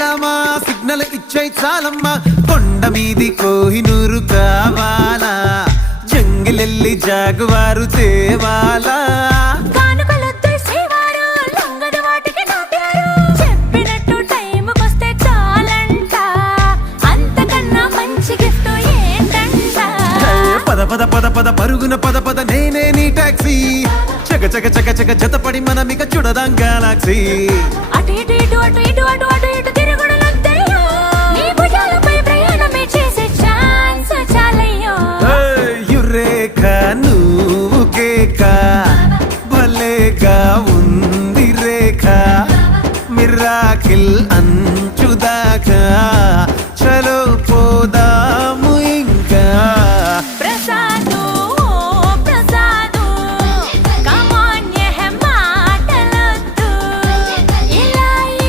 పెళ్ళమా signal ఇచ్చే చాలమ్మా కొండ మీది కోహినూరు కావాలా జంగిలెల్లి జాగువారు తేవాలా పద పద పద పద పరుగున పద పద నేనే నీ టాక్సీ చక చక చక చక జతపడి మనమిక చూడదాం గెలాక్సీ అటు ఇటు ఇటు అటు ఇటు అటు అటు ఇటు తిరుగుడులొద్దయ్యో నీ భుజాలపై ప్రయాణమే చేసే ఛాన్స్ చాలయ్యో యురేఖ నువ్వు కేక భలేగా ఉంది రేఖ మిరాకిల్ అంచుదాకా చలో